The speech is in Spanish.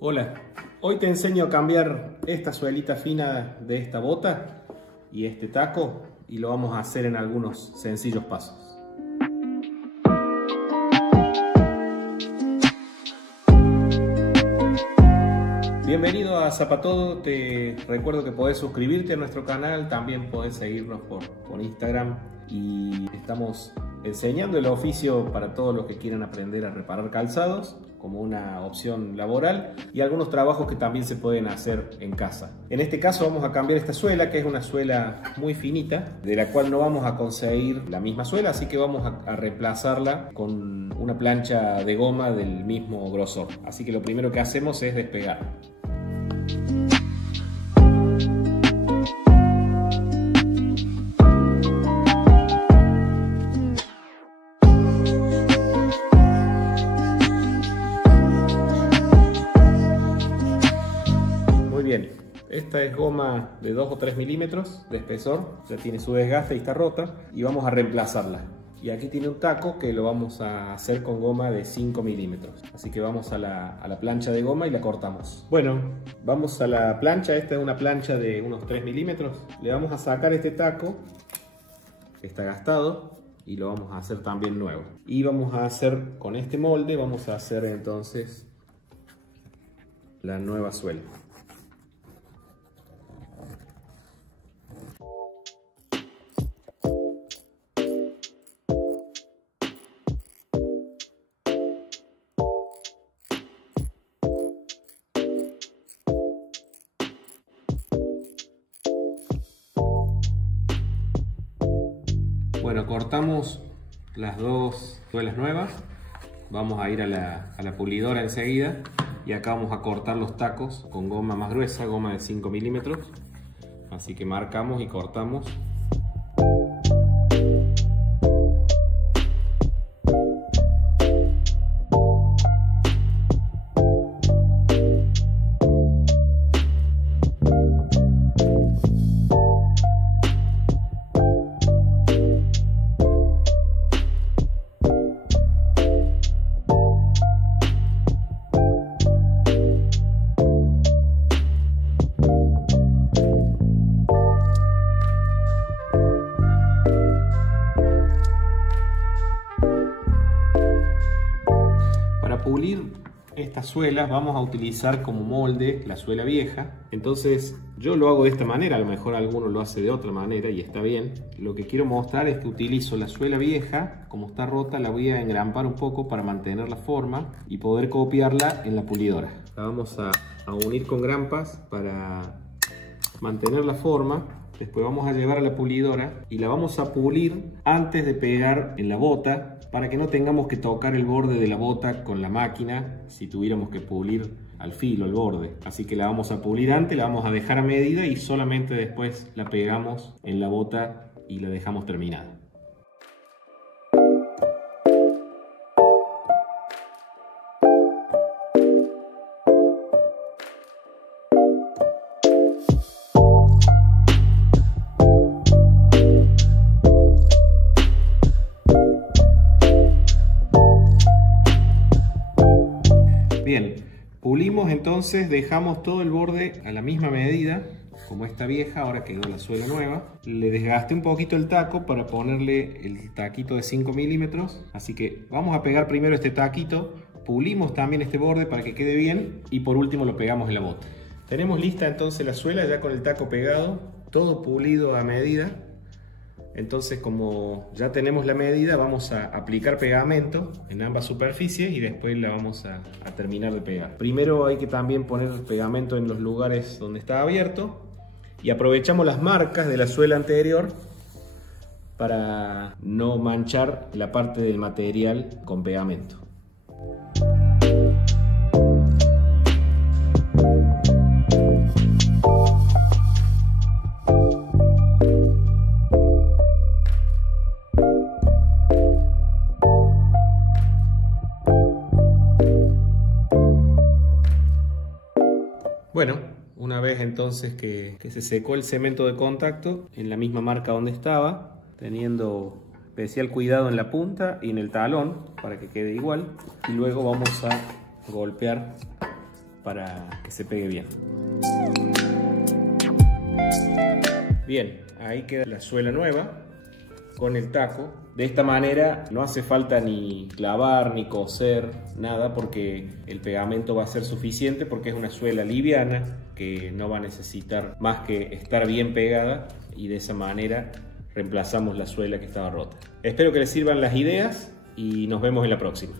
Hola, hoy te enseño a cambiar esta suelita fina de esta bota y este taco y lo vamos a hacer en algunos sencillos pasos. Bienvenido a Zapatodo, te recuerdo que podés suscribirte a nuestro canal, también podés seguirnos por Instagram y estamos enseñando el oficio para todos los que quieran aprender a reparar calzados como una opción laboral y algunos trabajos que también se pueden hacer en casa. En este caso vamos a cambiar esta suela, que es una suela muy finita, de la cual no vamos a conseguir la misma suela, así que vamos a reemplazarla con una plancha de goma del mismo grosor. Así que lo primero que hacemos es despegar. Muy bien, esta es goma de 2 o 3 milímetros de espesor, ya tiene su desgaste y está rota y vamos a reemplazarla. Y aquí tiene un taco que lo vamos a hacer con goma de 5 milímetros. Así que vamos a la plancha de goma y la cortamos. Bueno, vamos a la plancha. Esta es una plancha de unos 3 milímetros. Le vamos a sacar este taco que está gastado y lo vamos a hacer también nuevo. Y vamos a hacer con este molde, vamos a hacer entonces la nueva suela. Bueno, cortamos las dos suelas nuevas, vamos a ir a la pulidora enseguida y acá vamos a cortar los tacos con goma más gruesa, goma de 5 milímetros, así que marcamos y cortamos. Pulir estas suelas vamos a utilizar como molde la suela vieja. Entonces yo lo hago de esta manera, a lo mejor alguno lo hace de otra manera y está bien. Lo que quiero mostrar es que utilizo la suela vieja, como está rota la voy a engrampar un poco para mantener la forma y poder copiarla en la pulidora. La vamos a unir con grampas para mantener la forma. Después vamos a llevar a la pulidora y la vamos a pulir antes de pegar en la bota, para que no tengamos que tocar el borde de la bota con la máquina si tuviéramos que pulir al filo, al borde. Así que la vamos a pulir antes, la vamos a dejar a medida y solamente después la pegamos en la bota y la dejamos terminada. Bien, pulimos entonces, dejamos todo el borde a la misma medida, como esta vieja, ahora quedó la suela nueva. Le desgasté un poquito el taco para ponerle el taquito de 5 milímetros, así que vamos a pegar primero este taquito, pulimos también este borde para que quede bien y por último lo pegamos en la bota. Tenemos lista entonces la suela ya con el taco pegado, todo pulido a medida. Entonces, como ya tenemos la medida, vamos a aplicar pegamento en ambas superficies y después la vamos a terminar de pegar. Primero hay que también poner pegamento en los lugares donde está abierto y aprovechamos las marcas de la suela anterior para no manchar la parte del material con pegamento. Bueno, una vez entonces que se secó el cemento de contacto en la misma marca donde estaba, teniendo especial cuidado en la punta y en el talón para que quede igual, y luego vamos a golpear para que se pegue bien. Bien, ahí queda la suela nueva con el taco. De esta manera no hace falta ni clavar ni coser nada, porque el pegamento va a ser suficiente, porque es una suela liviana que no va a necesitar más que estar bien pegada, y de esa manera reemplazamos la suela que estaba rota. Espero que les sirvan las ideas y nos vemos en la próxima.